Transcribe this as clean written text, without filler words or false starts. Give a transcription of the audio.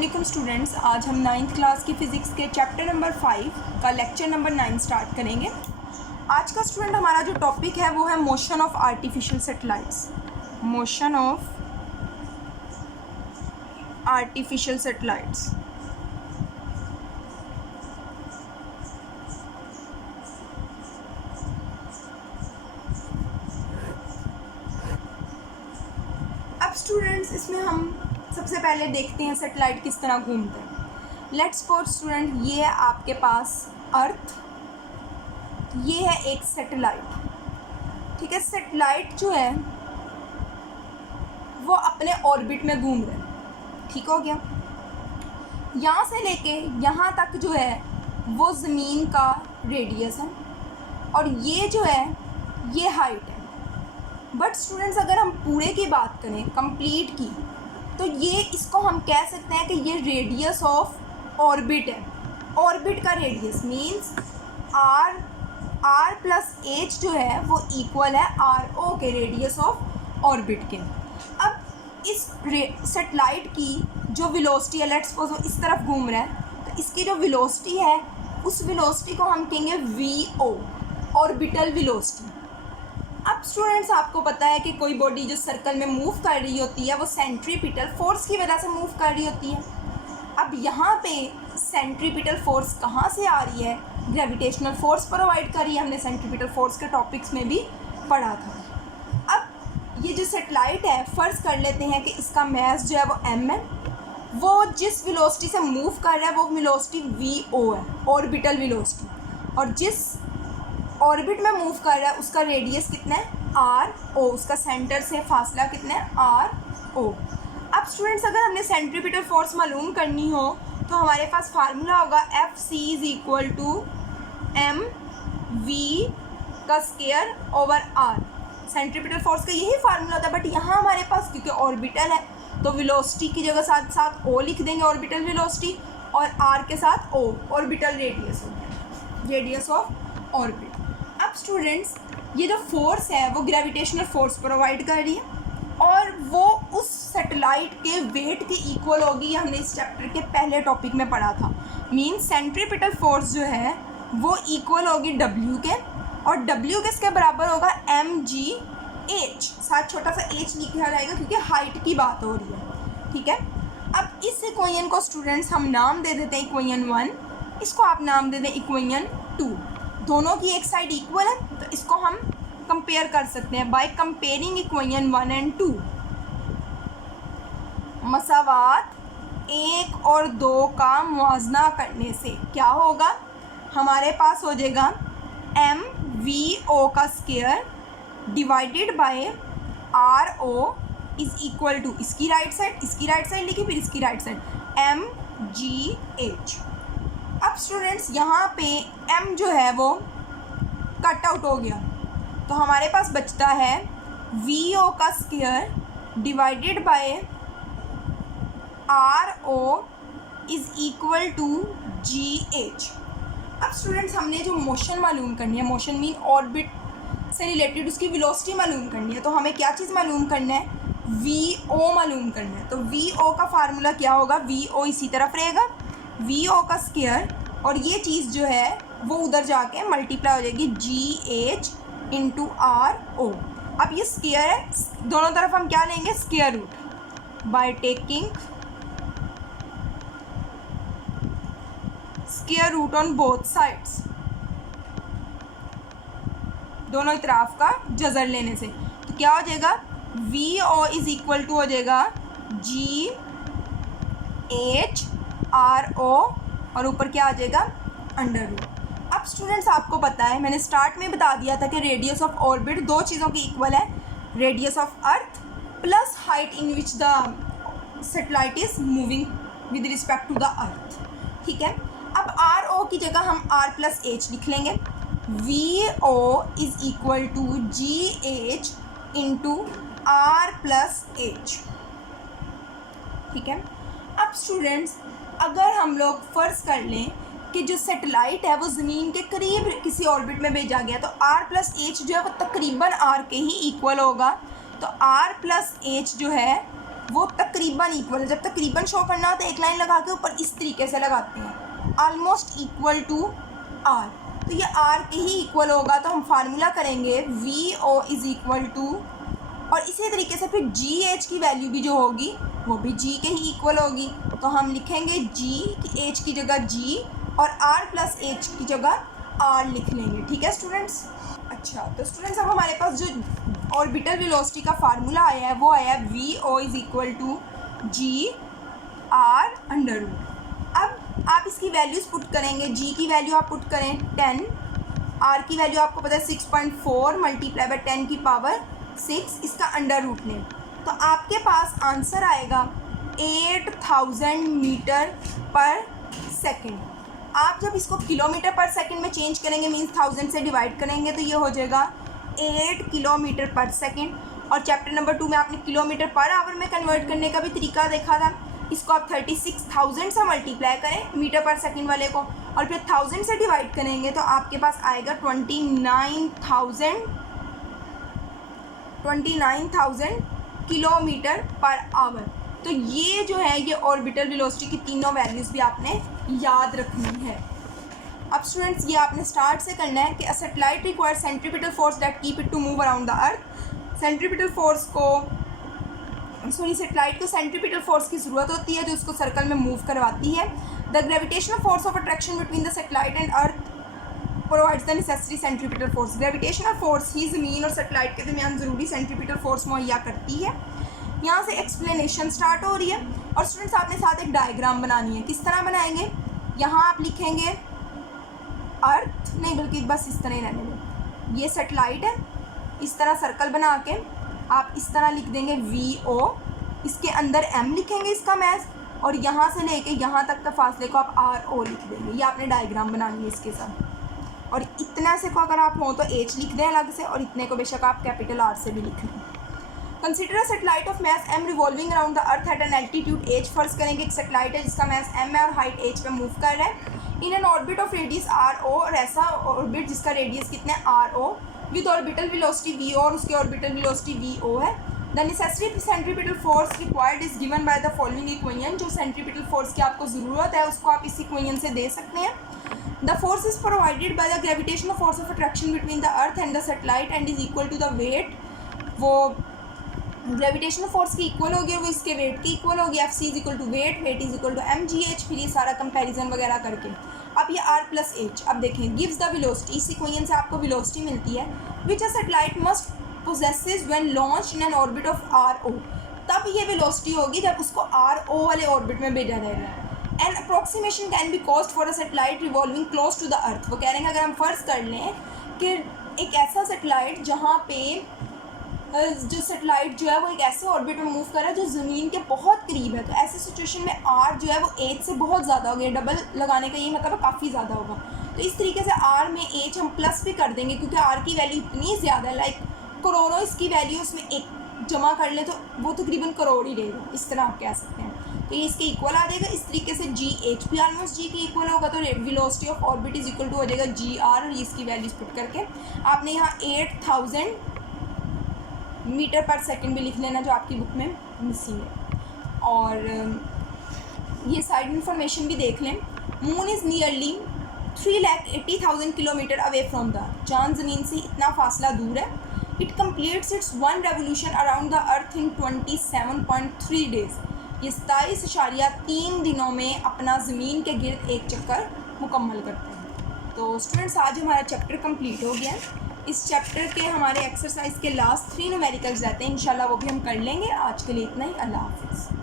अस्सलाम स्टूडेंट्स, आज हम 9th क्लास की फ़िज़िक्स के चैप्टर नंबर 5 का लेक्चर नंबर 9 स्टार्ट करेंगे। आज का स्टूडेंट हमारा जो टॉपिक है वो है motion of artificial satellites. Motion of artificial satellites. अब स्टूडेंट्स इसमें हम सबसे पहले देखते हैं सैटेलाइट किस तरह घूमते हैं। लेट्स सपोज स्टूडेंट, ये है आपके पास अर्थ, ये है एक सैटेलाइट। ठीक है, सैटेलाइट जो है वो अपने ऑर्बिट में घूम रहे हैं। ठीक हो गया। यहाँ से लेके यहाँ तक जो है वो ज़मीन का रेडियस है और ये जो है ये हाइट है। बट स्टूडेंट्स अगर हम पूरे की बात करें, कंप्लीट की, तो ये इसको हम कह सकते हैं कि ये रेडियस ऑफ ऑर्बिट है। ऑर्बिट का radius means R plus H जो है वो इक्वल है आर ओ के रेडियस ऑफ ऑर्बिट के। अब इस सैटेलाइट की जो वेलोसिटी है, लेट्स सपोज वो इस तरफ घूम रहा है, तो इसकी जो वेलोसिटी है उस वेलोसिटी को हम कहेंगे वी ओ, ऑर्बिटल वेलोसिटी। अब स्टूडेंट्स आपको पता है कि कोई बॉडी जो सर्कल में मूव कर रही होती है वो सेंट्रीपिटल फोर्स की वजह से मूव कर रही होती है। अब यहाँ पे सेंट्रीपिटल फोर्स कहाँ से आ रही है? ग्रेविटेशनल फोर्स प्रोवाइड कर रही है। हमने सेंट्रीपिटल फोर्स के टॉपिक्स में भी पढ़ा था। अब ये जो सैटेलाइट है, फ़र्ज़ कर लेते हैं कि इसका मास जो है वो m है। वो जिस वेलोसिटी से मूव कर रहा है वो वेलोसिटी वी ओ है, ऑर्बिटल वेलोसिटी। और जिस ऑर्बिट में मूव कर रहा है उसका रेडियस कितना है? R O. उसका सेंटर से फासला कितना है? R O. अब स्टूडेंट्स अगर हमने सेंट्रीपिटल फोर्स मालूम करनी हो तो हमारे पास फार्मूला होगा F C is equal to M V का square over R. Centripetal force का यही फार्मूला था, बट यहाँ हमारे पास क्योंकि ऑर्बिटल है तो वेलोसिटी की जगह साथ साथ ओ लिख देंगे, ऑर्बिटल वेलोसिटी, और आर के साथ ओ, ऑर्बिटल रेडियस हो गया, रेडियस ऑफ ऑर्बिट। अब स्टूडेंट्स ये जो फोर्स है वो ग्रेविटेशनल फोर्स प्रोवाइड कर रही है और वो उस सैटेलाइट के वेट के इक्वल होगी। ये हमने इस चैप्टर के पहले टॉपिक में पढ़ा था। मीन्स सेंट्रीपिटल फोर्स जो है वो इक्वल होगी डब्ल्यू के, और डब्ल्यू किसके बराबर होगा? M G H. साथ छोटा सा एच लिखा जाएगा क्योंकि हाइट की बात हो रही है। ठीक है। अब इस इक्वेशन को स्टूडेंट्स हम नाम दे देते हैं इक्वेशन 1, इसको आप नाम दे दें इक्वेशन 2। दोनों की एक साइड इक्वल है तो इसको हम कंपेयर कर सकते हैं बाय कंपेयरिंग इक्वेशन 1 एंड 2। मसावात 1 और 2 का मुआवजा करने से क्या होगा? हमारे पास हो जाएगा एम वी ओ का square divided by R O is equal to, इसकी राइट साइड लिखी, फिर इसकी right side M G H. अब स्टूडेंट्स यहाँ पे m जो है वो कट आउट हो गया तो हमारे पास बचता है वी ओ का square divided by R O is equal to G H. अब स्टूडेंट्स हमने जो मोशन मालूम करनी है, मोशन मीन ऑर्बिट से रिलेटेड उसकी वेलोसिटी मालूम करनी है, तो हमें क्या चीज़ मालूम करना है? वी ओ मालूम करना है। तो वी ओ का फार्मूला क्या होगा? वी ओ इसी तरफ रहेगा, वी ओ का स्केयर, और ये चीज़ जो है वो उधर जाके मल्टीप्लाई हो जाएगी G H into R O. अब ये स्केयर है, दोनों तरफ हम क्या लेंगे? Square root. By taking square root on both sides, दोनों तरफ का जज़र लेने से तो क्या हो जाएगा? V O is equal to हो जाएगा जी एच आर ओ, और ऊपर क्या आ जाएगा? Under root. अब स्टूडेंट्स आपको पता है, मैंने स्टार्ट में बता दिया था कि रेडियस ऑफ ऑर्बिट दो चीज़ों की इक्वल है, radius of earth plus height in which the satellite is moving with respect to the earth. ठीक है। अब आर ओ की जगह हम आर प्लस एच लिख लेंगे। V O is equal to G H into R plus H. ठीक है। अब स्टूडेंट्स अगर हम लोग फ़र्ज़ कर लें कि जो सैटेलाइट है वो ज़मीन के करीब किसी ऑर्बिट में भेजा गया तो आर प्लस एच जो है वो तकरीबन आर के ही इक्वल होगा। तो आर प्लस एच जो है वो तकरीबन इक्वल है। जब तकरीबन शो करना हो तो एक लाइन लगा के ऊपर इस तरीके से लगाते हैं, ऑलमोस्ट इक्वल टू आर। तो ये आर के ही इक्वल होगा, तो हम फार्मूला करेंगे V O is equal to, और इसी तरीके से फिर जी एच की वैल्यू भी जो होगी वो भी जी के ही इक्वल होगी। तो हम लिखेंगे जी की एच की जगह जी और आर प्लस एच की जगह आर लिख लेंगे। ठीक है स्टूडेंट्स। अच्छा, तो स्टूडेंट्स अब हमारे पास जो ऑर्बिटल वेलोसिटी का फार्मूला आया है वो आया है V O is equal to G R under root. अब आप इसकी वैल्यूज़ पुट करेंगे, जी की वैल्यू आप पुट करें 10, आर की वैल्यू आपको पता है 6.4 मल्टीप्लाई बाय 10 की पावर 6, इसका अंडर रूट लें तो आपके पास आंसर आएगा 8000 मीटर पर सेकेंड। आप जब इसको किलोमीटर पर सेकंड में चेंज करेंगे, मीन्स 1000 से डिवाइड करेंगे, तो ये हो जाएगा 8 किलोमीटर पर सेकंड। और चैप्टर नंबर 2 में आपने किलोमीटर पर आवर में कन्वर्ट करने का भी तरीका देखा था। इसको आप 36,000 से मल्टीप्लाई करें मीटर पर सेकंड वाले को, और फिर 1000 से डिवाइड करेंगे तो आपके पास आएगा 29,000 किलोमीटर पर आवर। तो ये जो है ये ऑर्बिटल वेलोसिटी की तीनों वैल्यूज़ भी आपने याद रखनी है। अब स्टूडेंट्स ये आपने स्टार्ट से करना है कि a satellite require centripetal force that keep it to move around the earth. Centripetal force को सैटेलाइट को सेंट्रीपिटल फोर्स की ज़रूरत होती है जो उसको सर्कल में मूव करवाती है। The gravitational force of attraction between the satellite and earth provides the necessary centripetal force. Gravitational force ही ज़मीन और सैटेलाइट के दरमियान ज़रूरी सेंट्रीपिटल फोर्स मुहैया करती है। यहाँ से एक्सप्लेनेशन स्टार्ट हो रही है और स्टूडेंट्स आपने साथ एक डायग्राम बनानी है। किस तरह बनाएंगे, यहाँ आप लिखेंगे अर्थ नहीं बल्कि बस इस तरह ही रहने दें, ये सैटेलाइट है, इस तरह सर्कल बना के आप इस तरह लिख देंगे वी ओ, इसके अंदर एम लिखेंगे इसका मैथ, और यहाँ से लेके यहाँ तक का फासले को आप आर ओ लिख देंगे। ये आपने डायग्राम बनानी है इसके साथ। और इतना से को अगर आप हों तो एच लिख दें अलग से, और इतने को बेशक आप कैपिटल आर से भी लिख लें। Consider a satellite of mass M revolving around the earth at an altitude H. First करेंगे एक सैटेलाइट है जिसका मैस एम है और हाइट एच पे मूव कर रहा है in an orbit of radius R O, और ऐसा ऑर्बिट जिसका रेडियस कितना है R O, with orbital velocity V O, और उसकी ऑर्बिटल वेलोसिटी वी ओ है। The necessary centripetal force required is given by the following equation. जो centripetal force की आपको ज़रूरत है उसको आप इस इक्वेशन से दे सकते हैं। The force is provided by the gravitational force of attraction between the earth and the satellite and is equal to the weight. वो ग्रेविटेशनल फोर्स की इक्वल होगी और वो इसके वेट की इक्वल होगी। F C is equal to weight, weight is equal to M G H. फिर ये सारा कंपैरिजन वगैरह करके अब ये आर प्लस एच। अब देखें गिव्स द वेलोसिटी, इस इक्वेशन से आपको वेलोसिटी मिलती है which a satellite must possesses when launch in an orbit of R O. तब ये वेलोसिटी होगी जब उसको आर ओ वाले ऑर्बिट में भेजा जाएगा। An approximation can be cost for a satellite revolving close to the earth. वो कह रहे हैं अगर हम फर्ज कर लें कि एक ऐसा सैटेलाइट जहाँ पे जो सैटेलाइट जो है वो एक ऐसे ऑर्बिट में मूव कर रहा है जो ज़मीन के बहुत करीब है, तो ऐसे सिचुएशन में आर जो है वो एच से बहुत ज़्यादा हो गया। डबल लगाने का ये मतलब काफ़ी ज़्यादा होगा। तो इस तरीके से आर में एच हम प्लस भी कर देंगे क्योंकि आर की वैल्यू इतनी ज़्यादा है, लाइक करोड़ों इसकी वैल्यू उसमें एक जमा कर ले तो वो तकरीबन करोड़ ही रहेगा, इस तरह आप कह सकते हैं। तो ये इसके इक्वल आ जाएगा। इस तरीके से जी एच भी ऑलमोस्ट जी के इक्वल होगा, तो velocity of orbit is equal to हो जाएगा जी आर, और इसकी वैल्यूज पुट करके आपने यहाँ 8000 मीटर पर सेकंड भी लिख लेना जो आपकी बुक में मिसिंग है। और ये साइड इन्फॉर्मेशन भी देख लें। Moon is nearly 3,80,000 kilometre away from the earth. चांद ज़मीन से इतना फासला दूर है। It completes it's 1 revolution around the earth in 27.3 days. ये 27.3 दिनों में अपना ज़मीन के गिर्द एक चक्कर मुकम्मल करते हैं। तो स्टूडेंट्स आज हमारा चैप्टर कंप्लीट हो गया है। इस चैप्टर के हमारे एक्सरसाइज के लास्ट 3 न्यूमेरिकल्स रहते हैं, इंशाल्लाह वो भी हम कर लेंगे। आज के लिए इतना ही। अल्लाह हाफ़िज़।